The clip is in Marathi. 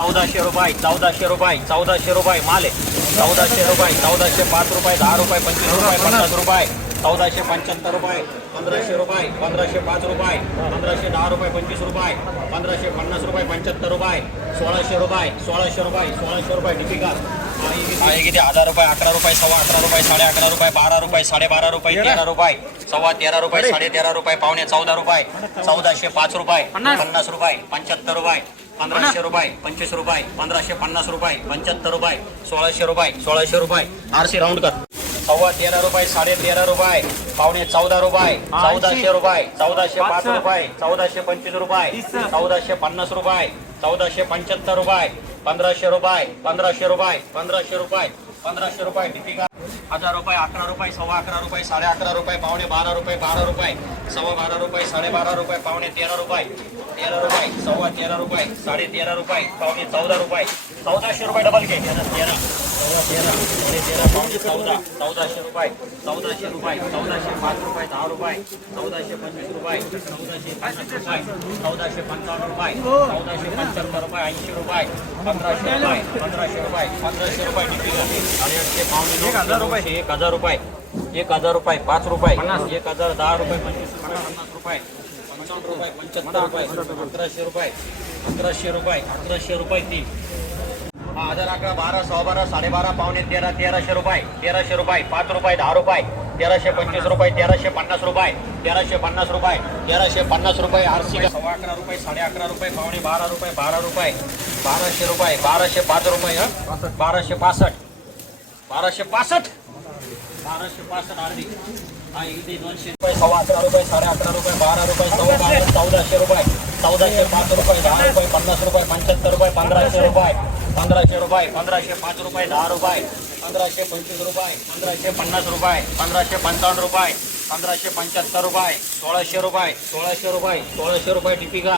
1400 रुपये 1400 रुपये 1400 रुपये माल आहे 1400 रुपये 1405 रुपये 10 रुपये 25 रुपये 50 रुपये 1475 रुपये 1500 रुपये 1505 रुपये 1510 रुपये 25 रुपये 1550 रुपये 75 रुपये 1600 रुपये 1600 रुपये 1600 रुपये डिपिका आहे किती 1000 रुपये 11 रुपये 11.5 रुपये 11.5 रुपये 12 रुपये 12.5 रुपये 13 रुपये 13.5 रुपये 13.5 रुपये पावणे 14 रुपये 1405 रुपये 50 रुपये 75 रुपये 1500 रुपये 25 रुपये 1550 रुपये 75 रुपये 1600 रुपये आरसी राऊंड कर 13.5 रुपये 13.5 रुपये पावणे 14 रुपये 1400 रुपये 1405 रुपये 1425 रुपये 1450 रुपये 1475 रुपये 1500 रुपये 1500 रुपये 1500 रुपये 1500 रुपये डिपिका 1000 रुपये 11 रुपये 11.5 रुपये 11.5 रुपये पावणे 12 रुपये 12 रुपये 12.5 रुपये 12.5 रुपये पावणे 13 रुपये 13 रुपये 13.5 रुपये 13.5 रुपये पावणे 14 रुपये 1400 रुपये डबल घे 13 1400 रुपये 1400 रुपये 1405 रुपये 10 रुपये 1425 रुपये 1450 रुपये 1455 रुपये 1475 रुपये 80 रुपये 1500 रुपये 1500 रुपये डिपिका 1000 रुपये 1000 रुपये 1000 रुपये 5 रुपये 1000 10 रुपये 25 रुपये 50 रुपये 55 रुपये 75 रुपये 1100 रुपये 1100 रुपये 1100 रुपये 3 1000 11 12 12 12.5 पावणे 13 1300 रुपये 1300 रुपये 5 रुपये 10 रुपये 1325 रुपये 1350 रुपये 1350 रुपये 1350 रुपये आरसी 11 रुपये 11.5 रुपये पावणे 12 रुपये 12 रुपये 1200 रुपये 1205 रुपये 1265 1265 1265 आरडी इथे 200 रुपये 11 रुपये 11.5 रुपये 12 रुपये 1400 रुपये 1405 रुपये 10 रुपये 50 रुपये 75 रुपये 1500 रुपये 1500 रुपये 1505 रुपये 10 रुपये 1525 रुपये 1550 रुपये 1555 रुपये 1575 रुपये 1600 रुपये 1600 रुपये 1600 रुपये डिपिका